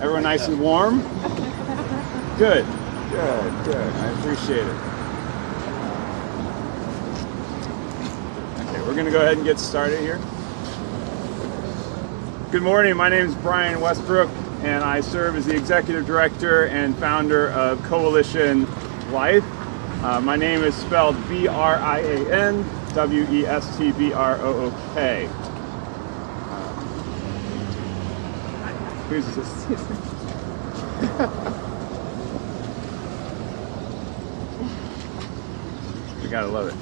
Everyone nice and warm? Good, good, good. I appreciate it. Okay, we're going to go ahead and get started here. Good morning. My name is Brian Westbrook, and I serve as the Executive Director and founder of Coalition Life. My name is spelled B-R-I-A-N W-E-S-T-B-R-O-O-K. Who's this? We gotta love it.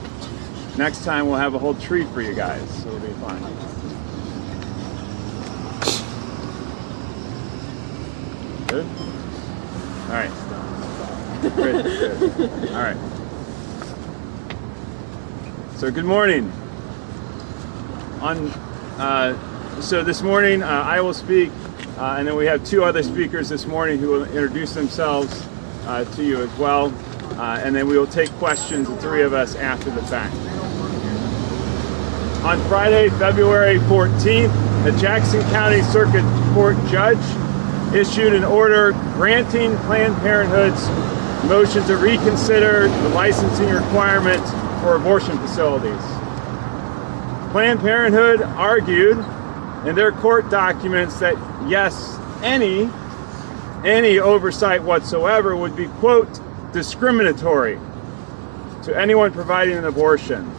Next time we'll have a whole treat for you guys, so it'll be fun. Good? All right. Good, good. All right. So good morning. So this morning I will speak, and then we have two other speakers this morning who will introduce themselves to you as well, and then we will take questions, the three of us, after the fact. On Friday, February 14th, a Jackson County Circuit Court judge issued an order granting Planned Parenthood's motion to reconsider the licensing requirement for abortion facilities. Planned Parenthood argued in their court documents that yes, any oversight whatsoever would be, quote, discriminatory to anyone providing an abortion.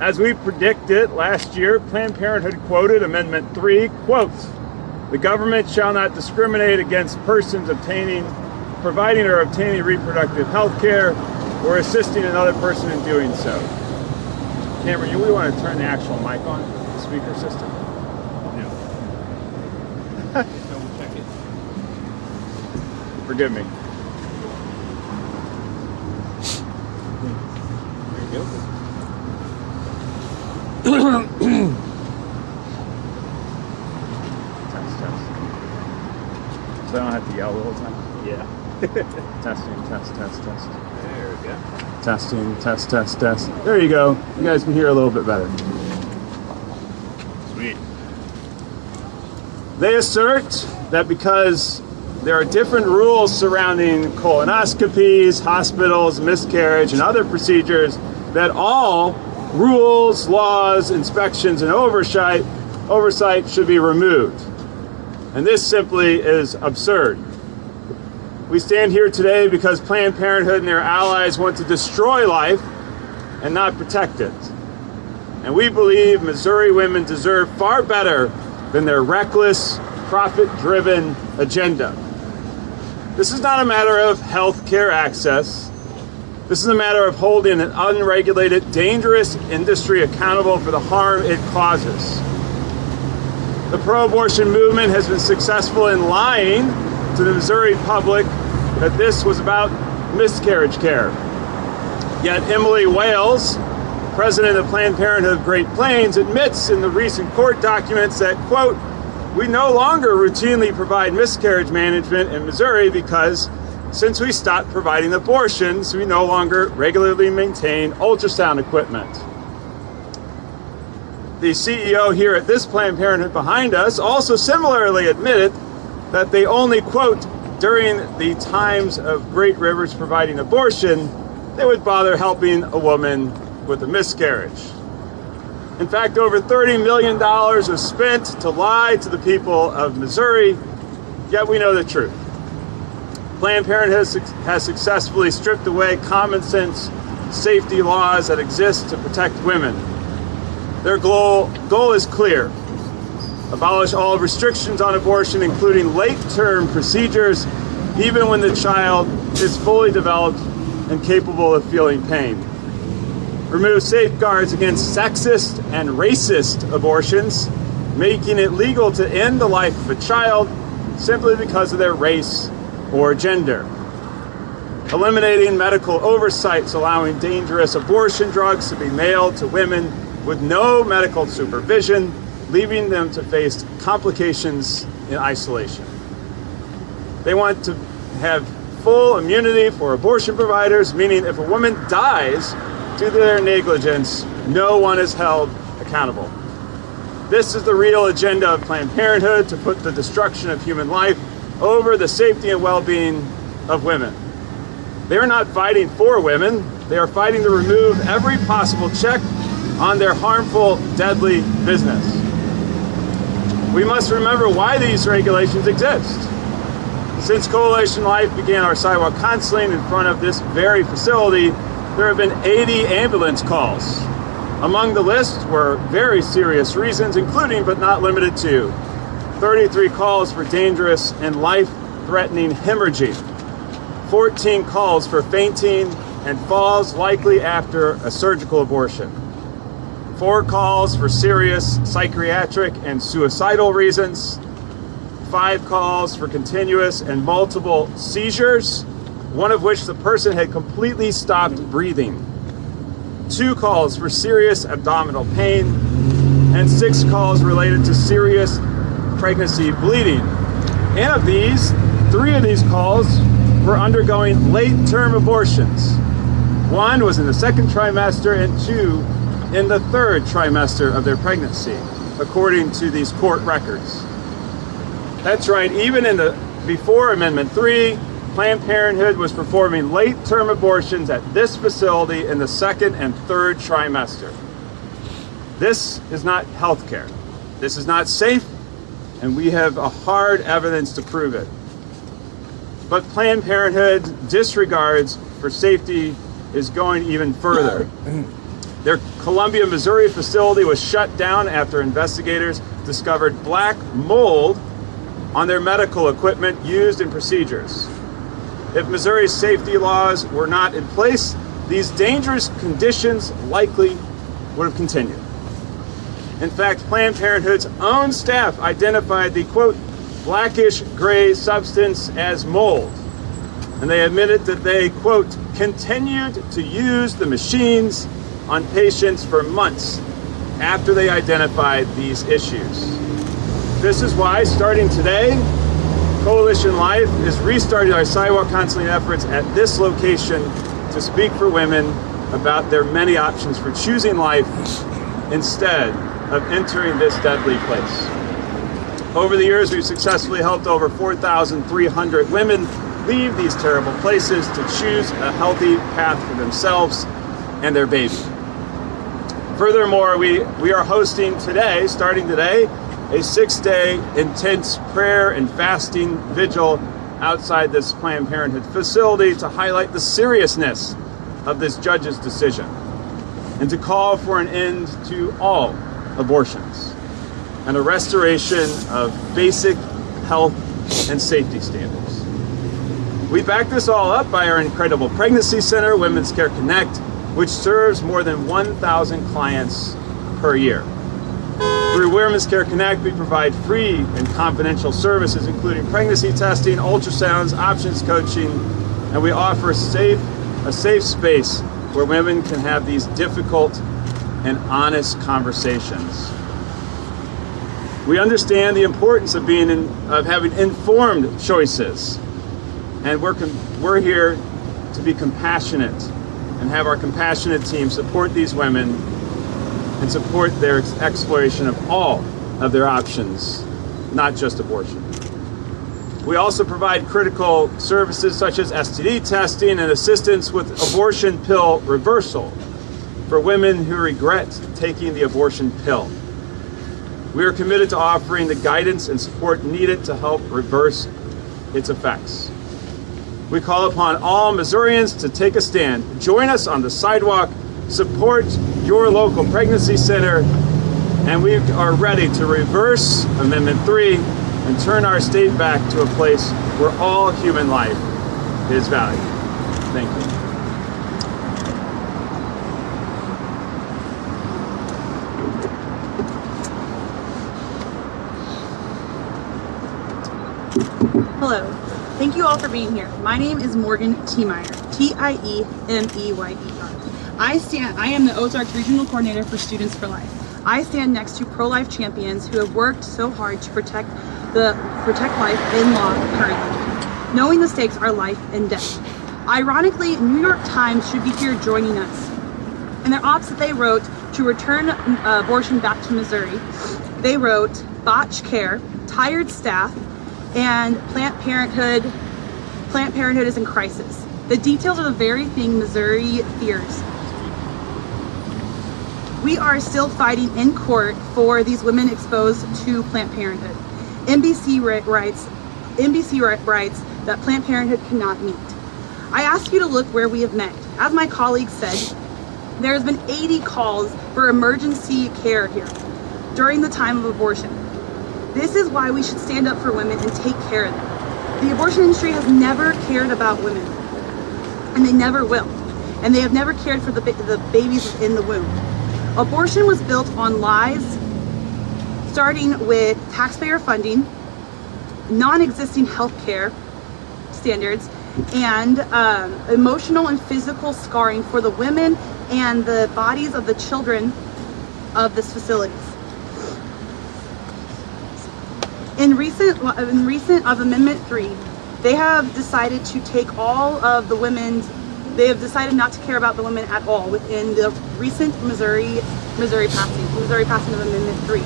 As we predicted last year, Planned Parenthood quoted Amendment 3, quote, the government shall not discriminate against persons providing or obtaining reproductive health care or assisting another person in doing so. Cameron, we want to turn the actual mic on, the speaker system. Double check it. Forgive me. There you go. Test. So I don't have to yell the whole time? Yeah. Testing, test. There we go. Testing, test. There you go. You guys can hear a little bit better. Sweet. They assert that because there are different rules surrounding colonoscopies, hospitals, miscarriage, and other procedures, that all rules, laws, inspections, and oversight should be removed. And this simply is absurd. We stand here today because Planned Parenthood and their allies want to destroy life and not protect it. And we believe Missouri women deserve far better than their reckless, profit-driven agenda. This is not a matter of health care access. This is a matter of holding an unregulated, dangerous industry accountable for the harm it causes. The pro-abortion movement has been successful in lying to the Missouri public that this was about miscarriage care. Yet Emily Wales, president of Planned Parenthood of Great Plains, admits in the recent court documents that, quote, we no longer routinely provide miscarriage management in Missouri because since we stopped providing abortions, we no longer regularly maintain ultrasound equipment. The CEO here at this Planned Parenthood behind us also similarly admitted that they only, quote, during the times of Great Rivers providing abortion, they would bother helping a woman with a miscarriage. In fact, over $30 million was spent to lie to the people of Missouri, yet we know the truth. Planned Parenthood has successfully stripped away common sense safety laws that exist to protect women. Their goal is clear. Abolish all restrictions on abortion, including late-term procedures, even when the child is fully developed and capable of feeling pain. Remove safeguards against sexist and racist abortions, making it legal to end the life of a child simply because of their race or gender. Eliminating medical oversights, allowing dangerous abortion drugs to be mailed to women with no medical supervision, leaving them to face complications in isolation. They want to have full immunity for abortion providers, meaning if a woman dies due to their negligence, no one is held accountable. This is the real agenda of Planned Parenthood, to put the destruction of human life over the safety and well-being of women. They are not fighting for women. They are fighting to remove every possible check on their harmful, deadly business. We must remember why these regulations exist. Since Coalition Life began our sidewalk counseling in front of this very facility, there have been 80 ambulance calls. Among the list were very serious reasons, including but not limited to 33 calls for dangerous and life-threatening hemorrhaging, 14 calls for fainting and falls likely after a surgical abortion, 4 calls for serious psychiatric and suicidal reasons, 5 calls for continuous and multiple seizures, one of which the person had completely stopped breathing, 2 calls for serious abdominal pain, and 6 calls related to serious pregnancy bleeding. And of these, 3 of these calls were undergoing late-term abortions. 1 was in the 2nd trimester and 2 in the 3rd trimester of their pregnancy, according to these court records. That's right, even before Amendment 3, Planned Parenthood was performing late-term abortions at this facility in the 2nd and 3rd trimester. This is not health care. This is not safe, and we have a hard evidence to prove it. But Planned Parenthood disregards for safety is going even further. Their Columbia, Missouri facility was shut down after investigators discovered black mold on their medical equipment used in procedures. If Missouri's safety laws were not in place, these dangerous conditions likely would have continued. In fact, Planned Parenthood's own staff identified the, quote, blackish gray substance as mold. And they admitted that they, quote, continued to use the machines on patients for months after they identified these issues. This is why, starting today, Coalition Life is restarting our sidewalk counseling efforts at this location to speak for women about their many options for choosing life instead of entering this deadly place. Over the years, we've successfully helped over 4,300 women leave these terrible places to choose a healthy path for themselves and their baby. Furthermore, we are hosting today, starting today, a 6-day intense prayer and fasting vigil outside this Planned Parenthood facility to highlight the seriousness of this judge's decision and to call for an end to all abortions and a restoration of basic health and safety standards. We back this all up by our incredible pregnancy center, Women's Care Connect, which serves more than 1,000 clients per year. Through Women's Care Connect, we provide free and confidential services, including pregnancy testing, ultrasounds, options coaching, and we offer a safe space where women can have these difficult and honest conversations. We understand the importance of having informed choices, and we're here to be compassionate and have our compassionate team support these women and support their exploration of all of their options, not just abortion. We also provide critical services such as STD testing and assistance with abortion pill reversal for women who regret taking the abortion pill. We are committed to offering the guidance and support needed to help reverse its effects. We call upon all Missourians to take a stand. Join us on the sidewalk, support your local pregnancy center, and we are ready to reverse Amendment 3 and turn our state back to a place where all human life is valued. Thank you. Hello. Thank you all for being here. My name is Morgan Tiemeier, T-I-E-M-E-Y-E-R. I am the Ozarks Regional Coordinator for Students for Life. I stand next to pro-life champions who have worked so hard to protect life in law currently, knowing the stakes are life and death. Ironically, New York Times should be here joining us. In their ops that they wrote to return abortion back to Missouri, They wrote, "Botched care, tired staff, and Planned Parenthood is in crisis. The details are the very thing Missouri fears. We are still fighting in court for these women exposed to Planned Parenthood. NBC writes that Planned Parenthood cannot meet. I ask you to look where we have met. As my colleague said, there has been 80 calls for emergency care here during the time of abortion. This is why we should stand up for women and take care of them. The abortion industry has never cared about women, and they never will. And they have never cared for the babies in the womb. Abortion was built on lies, starting with taxpayer funding, non-existing health care standards, and emotional and physical scarring for the women and the bodies of the children of these facilities. In recent of Amendment 3, they have decided to take all of the they have decided not to care about the women at all within the recent Missouri passing of Amendment 3.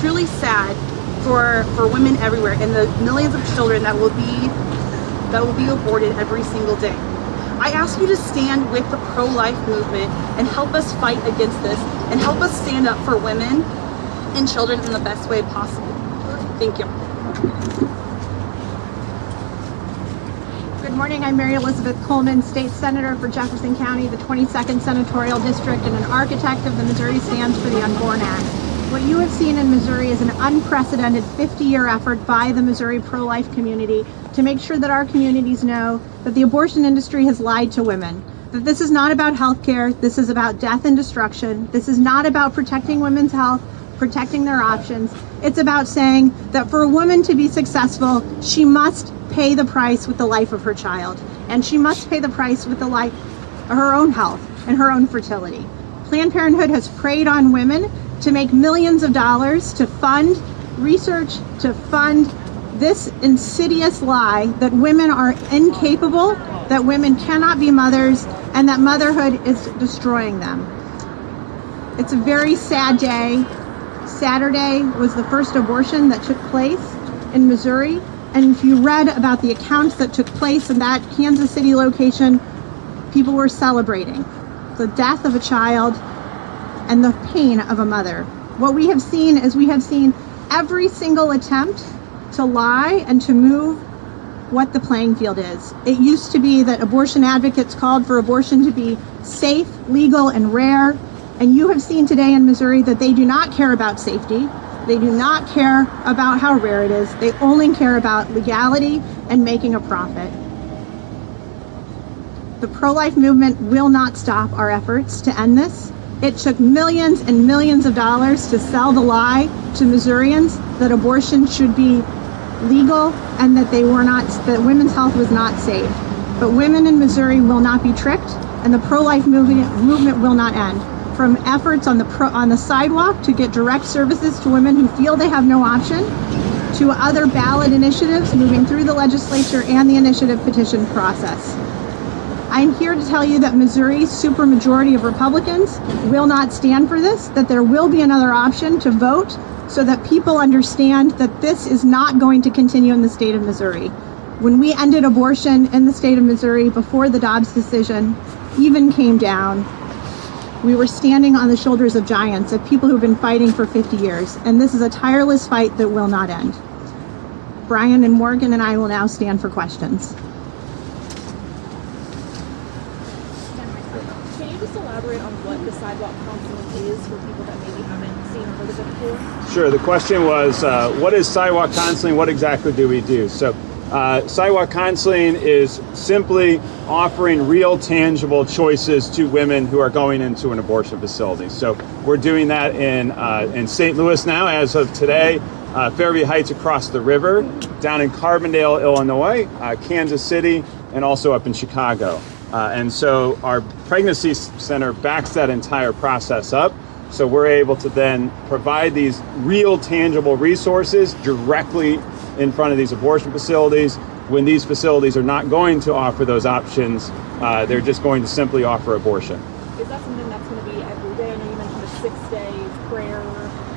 Truly sad for women everywhere and the millions of children that will be aborted every single day. I ask you to stand with the pro-life movement and help us fight against this and help us stand up for women and children in the best way possible. Thank you. Good morning, I'm Mary Elizabeth Coleman, State Senator for Jefferson County, the 22nd Senatorial District, and an architect of the Missouri Stands for the Unborn Act. What you have seen in Missouri is an unprecedented 50-year effort by the Missouri pro-life community to make sure that our communities know that the abortion industry has lied to women. That this is not about health care, this is about death and destruction. This is not about protecting women's health, protecting their options. It's about saying that for a woman to be successful, she must pay the price with the life of her child, and she must pay the price with the life of her own health and her own fertility. Planned Parenthood has preyed on women to make millions of dollars to fund research, to fund this insidious lie that women are incapable, that women cannot be mothers, and that motherhood is destroying them. It's a very sad day. Saturday was the first abortion that took place in Missouri. And if you read about the accounts that took place in that Kansas City location, people were celebrating the death of a child and the pain of a mother. What we have seen is we have seen every single attempt to lie and to move what the playing field is. It used to be that abortion advocates called for abortion to be safe, legal, and rare. And you have seen today in Missouri that they do not care about safety. They do not care about how rare it is. They only care about legality and making a profit. The pro-life movement will not stop our efforts to end this. It took millions and millions of dollars to sell the lie to Missourians that abortion should be legal and that that women's health was not safe. But women in Missouri will not be tricked, and the pro-life movement will not end. From efforts on the sidewalk to get direct services to women who feel they have no option, to other ballot initiatives moving through the legislature and the initiative petition process. I'm here to tell you that Missouri's supermajority of Republicans will not stand for this, that there will be another option to vote so that people understand that this is not going to continue in the state of Missouri. When we ended abortion in the state of Missouri before the Dobbs decision even came down, we were standing on the shoulders of giants, of people who've been fighting for 50 years, and this is a tireless fight that will not end. Brian and Morgan and I will now stand for questions. Can you just elaborate on what the sidewalk counseling is for people that maybe haven't seen or heard of it before? Sure. The question was, what is sidewalk counseling? What exactly do we do? So sidewalk counseling is simply offering real tangible choices to women who are going into an abortion facility. So we're doing that in St. Louis now as of today, Fairview Heights across the river, down in Carbondale, Illinois, Kansas City, and also up in Chicago. And so our pregnancy center backs that entire process up. So we're able to then provide these real tangible resources directly in front of these abortion facilities. When these facilities are not going to offer those options, they're just going to simply offer abortion. Is that something that's going to be every day? I know you mentioned a 6-day prayer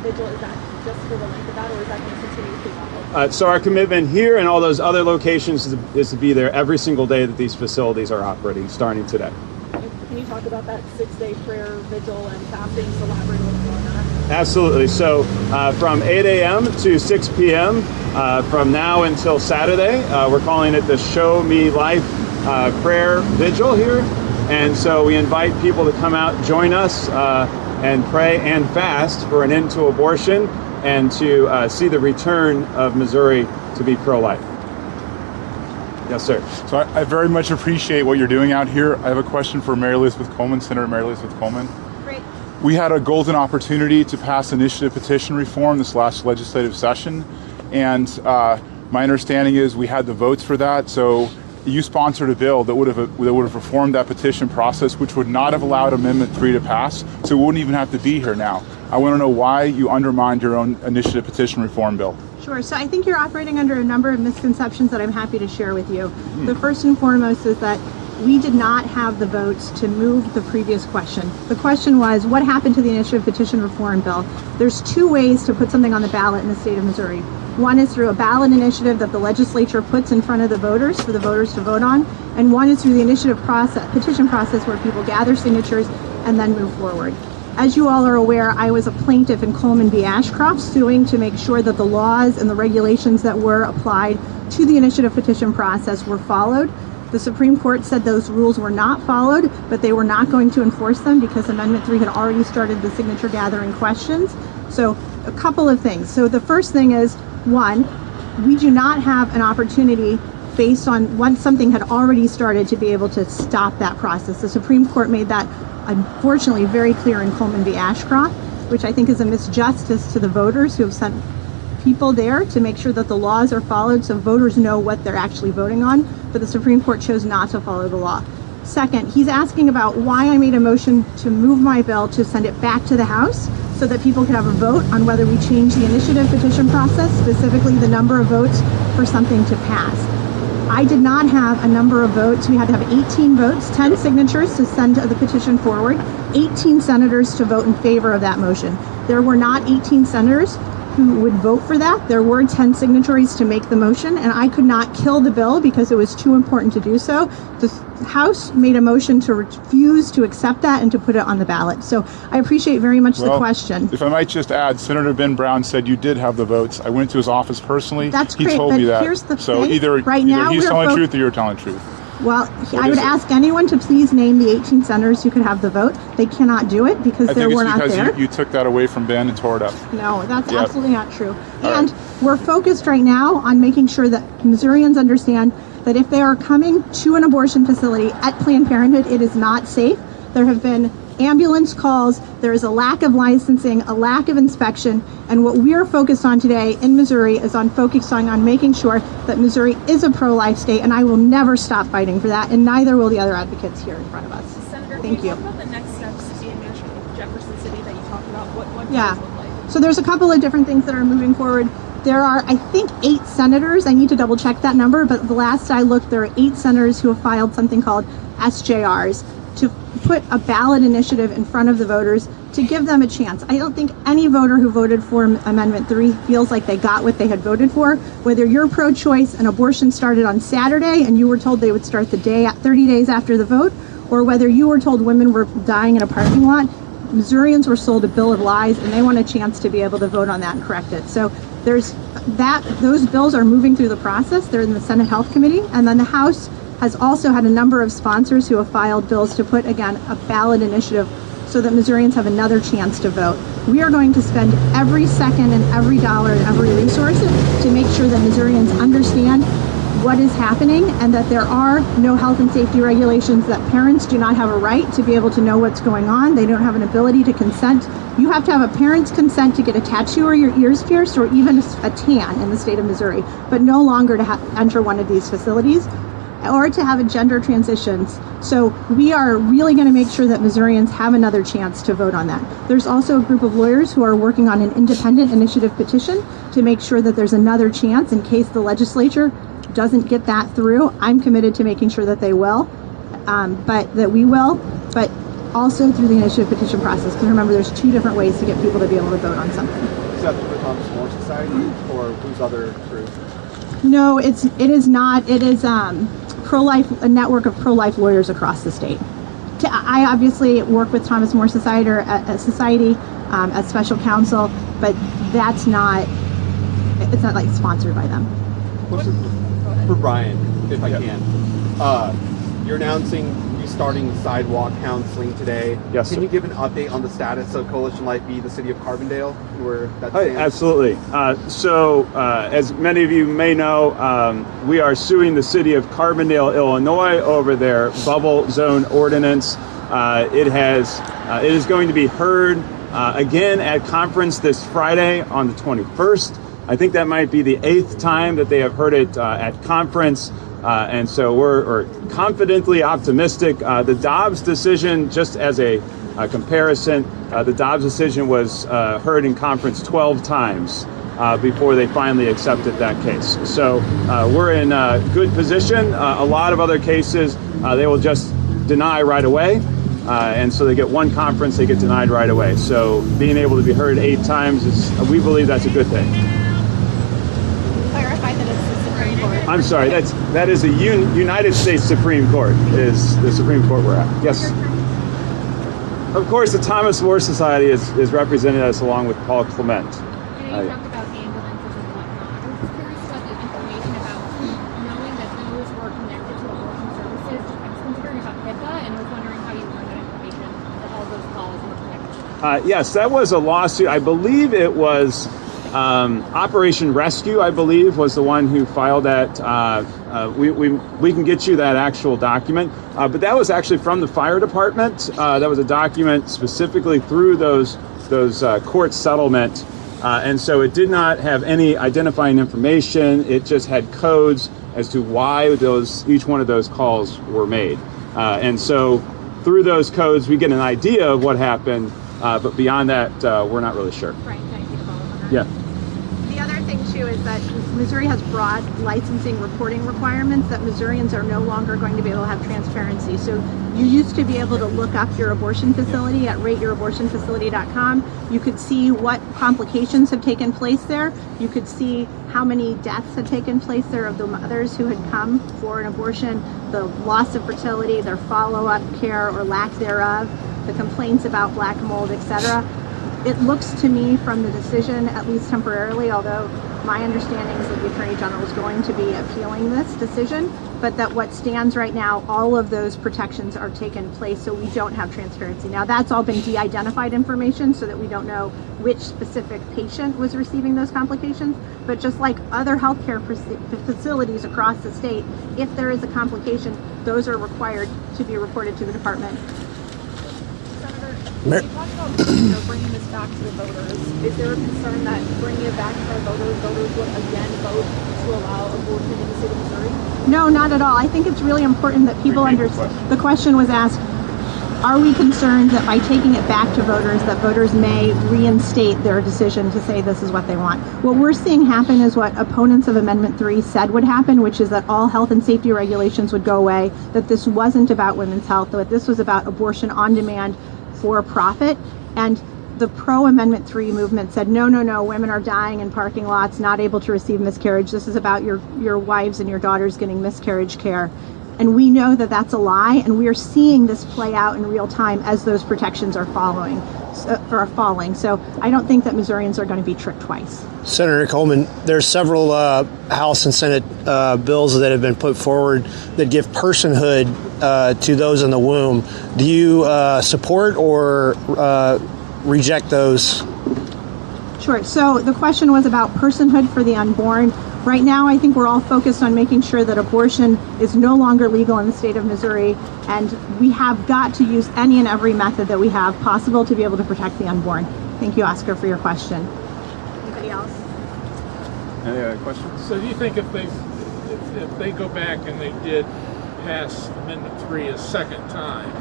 vigil, is that just for the length of that, or is that going to continue throughout? So our commitment here and all those other locations is to be there every single day that these facilities are operating, starting today. Can you talk about that 6-day prayer vigil and fasting, elaborate a little more on that? Absolutely. So from 8 a.m. to 6 p.m. From now until Saturday, we're calling it the Show Me Life prayer vigil here. And so we invite people to come out, join us, and pray and fast for an end to abortion and to see the return of Missouri to be pro-life. Yes, sir. So I very much appreciate what you're doing out here. I have a question for Mary Elizabeth Coleman, Senator Mary Elizabeth Coleman. Great. We had a golden opportunity to pass initiative petition reform this last legislative session, and my understanding is we had the votes for that. So you sponsored a bill that would have reformed that petition process, which would not have allowed Amendment 3 to pass. So we wouldn't even have to be here now. I want to know why you undermined your own initiative petition reform bill. Sure. So I think you're operating under a number of misconceptions that I'm happy to share with you. The first and foremost is that we did not have the votes to move the previous question. The question was, what happened to the initiative petition reform bill? There's two ways to put something on the ballot in the state of Missouri. One is through a ballot initiative that the legislature puts in front of the voters for the voters to vote on, and one is through the initiative process, petition process, where people gather signatures and then move forward. As you all are aware, I was a plaintiff in Coleman v. Ashcroft, suing to make sure that the laws and the regulations that were applied to the initiative petition process were followed. The Supreme Court said those rules were not followed, but they were not going to enforce them because Amendment 3 had already started the signature gathering questions. So a couple of things. So the first thing is, one, we do not have an opportunity based on once something had already started to be able to stop that process. The Supreme Court made that unfortunately very clear in Coleman v. Ashcroft, which I think is a misjustice to the voters who have sent people there to make sure that the laws are followed so voters know what they're actually voting on, but the Supreme Court chose not to follow the law. Second, he's asking about why I made a motion to move my bill to send it back to the House so that people could have a vote on whether we change the initiative petition process, specifically the number of votes for something to pass. I did not have a number of votes. We had to have 18 votes, 10 signatures to send the petition forward, 18 senators to vote in favor of that motion. There were not 18 senators who would vote for that. There were 10 signatories to make the motion, and I could not kill the bill because it was too important to do so. The House made a motion to refuse to accept that and to put it on the ballot. So I appreciate very much the question. If I might just add, Senator Ben Brown said you did have the votes. I went to his office personally. That's he great, told but me that. here's the so thing. either he's telling the truth or you're telling the truth. Well, I would ask anyone to please name the 18 senators who could have the vote. They cannot do it because they were not there. I think it's because you took that away from Ben and tore it up. No, that's absolutely not true. And we're focused right now on making sure that Missourians understand that if they are coming to an abortion facility at Planned Parenthood, it is not safe. There have been ambulance calls, there is a lack of licensing, a lack of inspection, and what we are focused on today in Missouri is on focusing on making sure that Missouri is a pro-life state, and I will never stop fighting for that, and neither will the other advocates here in front of us. Senator, Thank you. Talk about the next steps in Jefferson City that you talked about? What Yeah. does it look like? So there's a couple of different things that are moving forward. There are, I think, 8 senators. I need to double check that number, but the last I looked, there are 8 senators who have filed something called SJRs to put a ballot initiative in front of the voters to give them a chance. I don't think any voter who voted for Amendment 3 feels like they got what they had voted for. Whether you're pro-choice and abortion started on Saturday and you were told they would start the day 30 days after the vote, or whether you were told women were dying in a parking lot, Missourians were sold a bill of lies, and they want a chance to be able to vote on that and correct it. So there's that. Those bills are moving through the process. They're in the Senate Health Committee, and then the House has also had a number of sponsors who have filed bills to put, again, a ballot initiative so that Missourians have another chance to vote. We are going to spend every second and every dollar and every resource to make sure that Missourians understand what is happening and that there are no health and safety regulations, that parents do not have a right to be able to know what's going on. They don't have an ability to consent. You have to have a parent's consent to get a tattoo or your ears pierced or even a tan in the state of Missouri, but no longer to enter one of these facilities or to have a gender transitions. So we are really going to make sure that Missourians have another chance to vote on that. There's also a group of lawyers who are working on an independent initiative petition to make sure that there's another chance in case the legislature doesn't get that through. I'm committed to making sure that they will, but that we will. But also through the initiative petition process, because remember, there's two different ways to get people to be able to vote on something. Is that through the Thomas More Society or whose other group? No, it is not. It is pro-life, a network of pro-life lawyers across the state. I obviously work with Thomas More Society as special counsel, but it's not like sponsored by them. For Brian, if I can. You're announcing restarting sidewalk counseling today. Yes, Can sir. you give an update on the status of Coalition Life Be the City of Carbondale, where that stands? Absolutely. As many of you may know, we are suing the city of Carbondale, Illinois, over their bubble zone ordinance. It is going to be heard again at conference this Friday on the 21st. I think that might be the 8th time that they have heard it at conference. And so we're confidently optimistic. The Dobbs decision, just as a comparison, the Dobbs decision was heard in conference 12 times before they finally accepted that case. So we're in a good position. A lot of other cases, they will just deny right away. And so they get one conference, they get denied right away. So being able to be heard 8 times, we believe that's a good thing. Clarify that it's the Supreme Court. I'm sorry, that is the United States Supreme Court, is the Supreme Court we're at. Yes. Of course, the Thomas More Society is representing us along with Paul Clement. You know, you talked about the ambulances and whatnot. I was curious about the information about knowing that those were connected to abortion services. I was considering about HIPAA, and I was wondering how you learned that information, that all those calls were connected. Yes, that was a lawsuit. I believe it was Operation Rescue, I believe, was the one who filed that. We can get you that actual document, but that was actually from the fire department. That was a document specifically through those court settlement, and so it did not have any identifying information. It just had codes as to why each one of those calls were made, and so through those codes we get an idea of what happened, but beyond that we're not really sure. Right, thank you, follow on that. Yeah. The other thing too is that Missouri has broad licensing reporting requirements that Missourians are no longer going to be able to have transparency. So you used to be able to look up your abortion facility at rateyourabortionfacility.com. You could see what complications have taken place there. You could see how many deaths had taken place there of the mothers who had come for an abortion, the loss of fertility, their follow-up care or lack thereof, the complaints about black mold, etc. It looks to me from the decision, at least temporarily, although my understanding is that the Attorney General is going to be appealing this decision, but that what stands right now, all of those protections are taken place, so we don't have transparency. Now that's all been de-identified information so that we don't know which specific patient was receiving those complications, but just like other healthcare facilities across the state, if there is a complication, those are required to be reported to the department. You talked about bringing this back to the voters. Is there a concern that bringing it back to our voters would again vote to allow abortion in the state of Missouri? No, not at all. I think it's really important that people understand. The question was asked, are we concerned that by taking it back to voters, that voters may reinstate their decision to say this is what they want? What we're seeing happen is what opponents of Amendment 3 said would happen, which is that all health and safety regulations would go away, that this wasn't about women's health, that this was about abortion on demand for profit. And the pro-Amendment 3 movement said, no, women are dying in parking lots, not able to receive miscarriage. This is about your wives and your daughters getting miscarriage care. And we know that that's a lie, and we are seeing this play out in real time as those protections are falling. So I don't think that Missourians are going to be tricked twice. Senator Coleman, there's several House and Senate bills that have been put forward that give personhood to those in the womb. Do you support or reject those? Sure. So the question was about personhood for the unborn. Right now, I think we're all focused on making sure that abortion is no longer legal in the state of Missouri, and we have got to use any and every method that we have possible to be able to protect the unborn. Thank you, Oscar, for your question. Anybody else? Any other questions? So do you think if they go back and they did pass Amendment 3 a second time,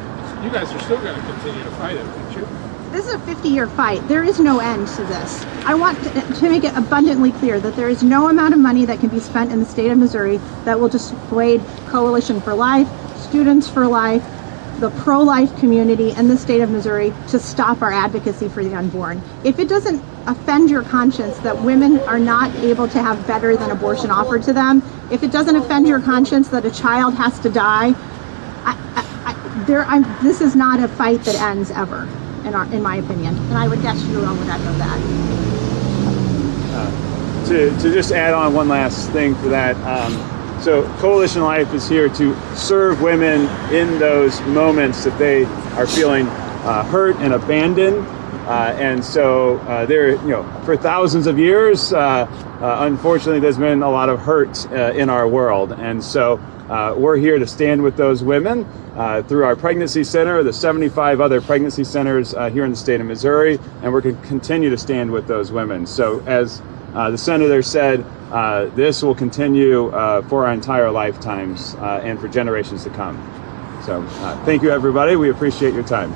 you guys are still going to continue to fight it, wouldn't you? This is a 50-year fight. There is no end to this. I want to make it abundantly clear that there is no amount of money that can be spent in the state of Missouri that will dissuade Coalition for Life, Students for Life, the pro-life community in the state of Missouri to stop our advocacy for the unborn. If it doesn't offend your conscience that women are not able to have better than abortion offered to them, if it doesn't offend your conscience that a child has to die, this is not a fight that ends ever, in my opinion. And I would guess you all would echo that. To just add on one last thing for that, so Coalition Life is here to serve women in those moments that they are feeling hurt and abandoned. And so there, for thousands of years, unfortunately, there's been a lot of hurt in our world. And so we're here to stand with those women through our pregnancy center, the 75 other pregnancy centers here in the state of Missouri, and we're going to continue to stand with those women. So as the senator said, this will continue for our entire lifetimes and for generations to come. So thank you, everybody. We appreciate your time.